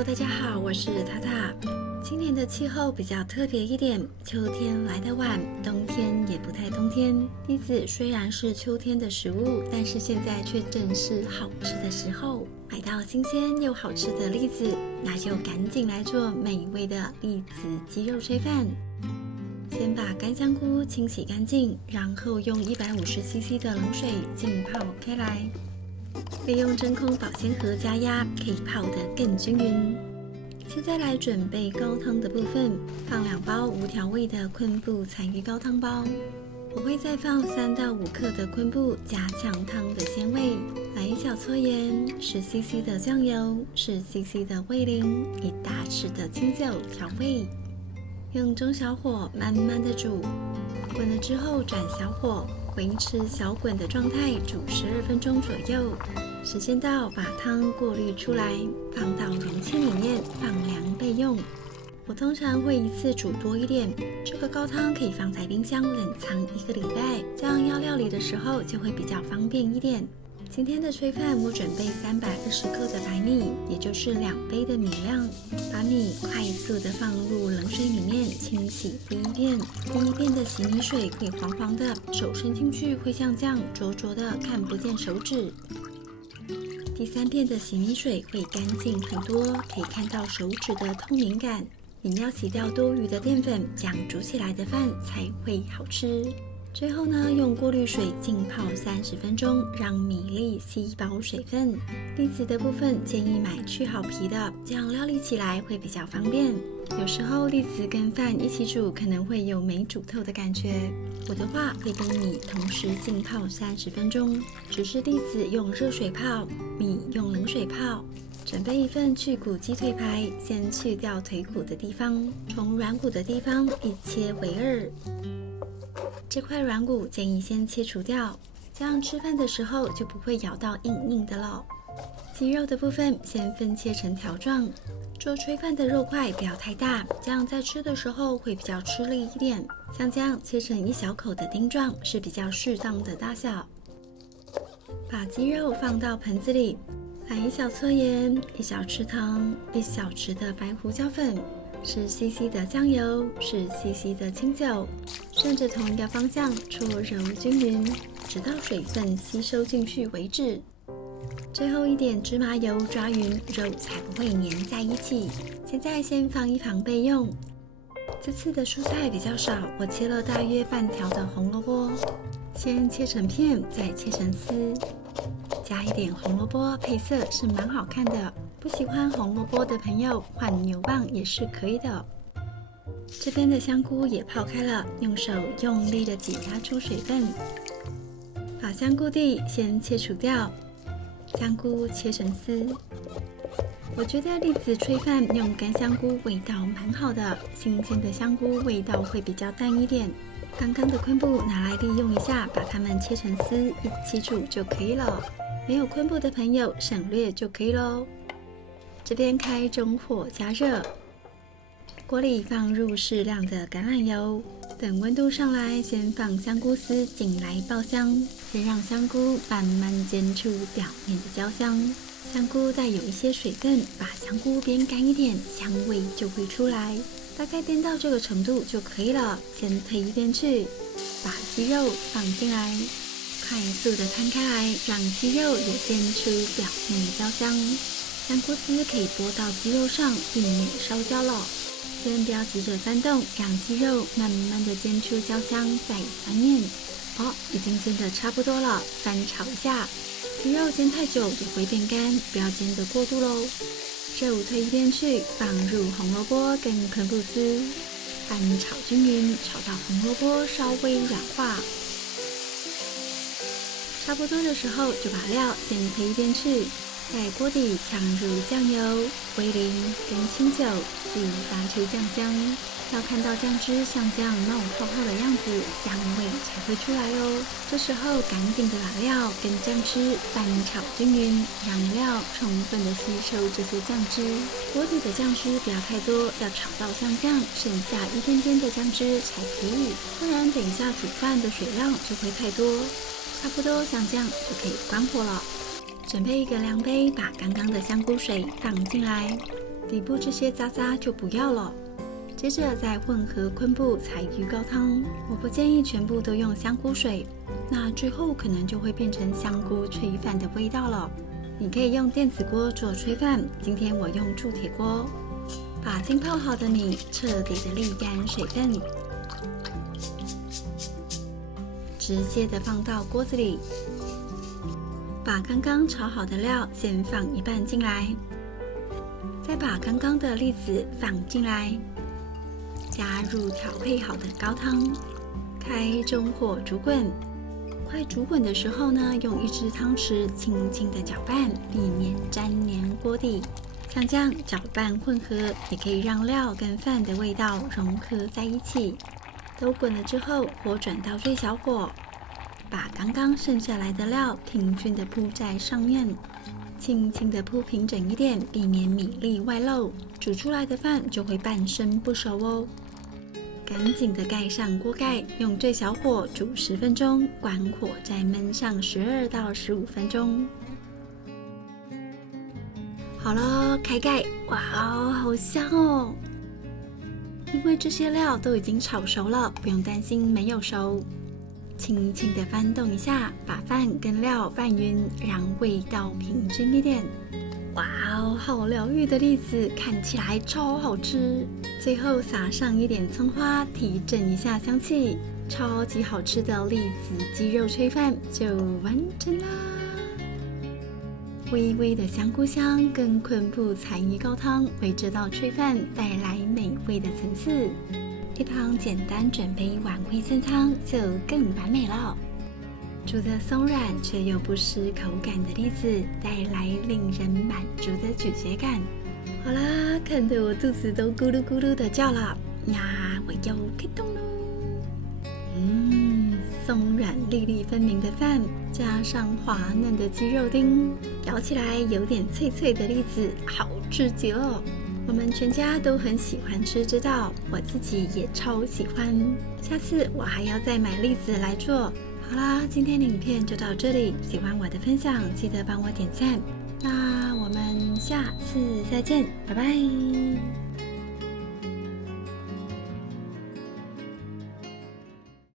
Hello， 大家好，我是塔塔。今年的气候比较特别一点，秋天来得晚，冬天也不太冬天。栗子虽然是秋天的食物，但是现在却正是好吃的时候。买到新鲜又好吃的栗子，那就赶紧来做美味的栗子鸡肉炊饭。先把干香菇清洗干净，然后用150cc 的冷水浸泡开来。利用真空保鲜盒加压，可以泡得更均匀。现在来准备高汤的部分，放2包无调味的昆布彩鱼高汤包。我会再放3到5克的昆布，加强汤的鲜味。来1小撮盐，10cc 的酱油，10cc 的味淋，1大匙的清酒调味。用中小火慢慢的煮，滚了之后转小火，维持小滚的状态煮12分钟左右。时间到，把汤过滤出来，放到容器里面放凉备用。我通常会一次煮多一点，这个高汤可以放在冰箱冷藏1个礼拜，这样要料理的时候就会比较方便一点。今天的炊饭我准备320克的白米，也就是2杯的米量。把米快速的放入冷水里面清洗第一遍。第一遍的洗米水会黄黄的，手伸进去会像这样灼灼的，看不见手指。第3遍的洗米水会干净很多，可以看到手指的透明感。你要洗掉多余的淀粉，这样煮起来的饭才会好吃。最后呢，用过滤水浸泡30分钟，让米粒吸饱水分。栗子的部分建议买去好皮的，这样料理起来会比较方便。有时候栗子跟饭一起煮，可能会有没煮透的感觉。我的话会跟米同时浸泡30分钟，只是栗子用热水泡，米用冷水泡。准备1份去骨鸡腿排，先去掉腿骨的地方，从软骨的地方一切为2。这块软骨建议先切除掉，这样吃饭的时候就不会咬到硬硬的了。鸡肉的部分先分切成条状，做炊饭的肉块不要太大，这样在吃的时候会比较吃力一点。像这样切成1小口的丁状是比较适当的大小。把鸡肉放到盆子里，来1小撮盐，1小匙糖，1小匙的白胡椒粉，10cc 的酱油，10cc 的清酒，顺着同一个方向搓揉均匀，直到水分吸收进去为止。最后1点芝麻油抓匀，肉才不会粘在一起。现在先放一旁备用。这次的蔬菜比较少，我切了大约半条的红萝卜，先切成片，再切成丝。加一点红萝卜配色是蛮好看的，不喜欢红萝卜的朋友换牛蒡也是可以的。这边的香菇也泡开了，用手用力的挤压出水分，把香菇蒂先切除掉，香菇切成丝。我觉得栗子炊饭用干香菇味道蛮好的，新鲜的香菇味道会比较淡一点。刚刚的昆布拿来利用一下，把它们切成丝一起煮就可以了。没有昆布的朋友省略就可以咯。这边开中火加热，锅里放入适量的橄榄油，等温度上来，先放香菇丝进来爆香，先让香菇慢慢煎出表面的焦香。香菇带有一些水分，把香菇煸干一点，香味就会出来。大概煸到这个程度就可以了，先推一边去，把鸡肉放进来，快速的摊开来，让鸡肉也煎出表面的焦香。香菇丝可以拨到鸡肉上，避免烧焦了。先不要急着翻动，让鸡肉慢慢的煎出焦香，再翻面。已经煎得差不多了，翻炒一下。鸡肉煎太久也会变干，不要煎得过度咯。肉推一边去，放入红萝卜跟昆布丝，翻炒均匀，炒到红萝卜稍微软化。差不多的时候就把料先推一边去，在锅底呛入酱油、味淋跟清酒，继发出酱香。要看到酱汁像这样冒泡泡的样子，香味才会出来哦。这时候赶紧的把料跟酱汁翻炒均匀，让料充分的吸收这些酱汁。锅底的酱汁不要太多，要炒到像这样剩下一点点的酱汁才可以，不然等一下煮饭的水量就会太多。差不多像这样就可以关火了。准备一个量杯，把刚刚的香菇水放进来，底部这些渣渣就不要了。接着再混合昆布柴鱼高汤，我不建议全部都用香菇水，那最后可能就会变成香菇炊饭的味道了。你可以用电子锅做炊饭，今天我用铸铁锅。把浸泡好的米彻底的沥干水分，直接的放到锅子里，把刚刚炒好的料先放一半进来，再把刚刚的栗子放进来，加入调配好的高汤，开中火煮滚。快煮滚的时候呢，用一只汤匙轻轻的搅拌，避免沾黏锅底。像这样搅拌混合，也可以让料跟饭的味道融合在一起。都滚了之后，火转到最小火，把刚刚剩下来的料平均的铺在上面，轻轻的铺平整一点，避免米粒外露，煮出来的饭就会半生不熟哦。赶紧的盖上锅盖，用最小火煮10分钟，关火再焖上12到15分钟。好了，开盖，哇哦，好香哦！因为这些料都已经炒熟了，不用担心没有熟。轻轻的翻动一下，把饭跟料拌匀，让味道平均一点。哇哦，好疗愈的栗子，看起来超好吃。最后撒上一点葱花，提振一下香气，超级好吃的栗子鸡肉炊饭就完成啦！微微的香菇香跟昆布柴鱼高汤为这道炊饭带来美味的层次。一旁简单准备一碗味噌汤就更完美了。煮得松软却又不失口感的栗子，带来令人满足的咀嚼感。好啦，看得我肚子都咕噜咕噜的叫了，那我又开动喽。松软粒粒分明的饭，加上滑嫩的鸡肉丁，咬起来有点脆脆的栗子，好吃极了。我们全家都很喜欢吃这道，我自己也超喜欢。下次我还要再买栗子来做。好啦，今天的影片就到这里，喜欢我的分享记得帮我点赞。那我们下次再见，拜拜。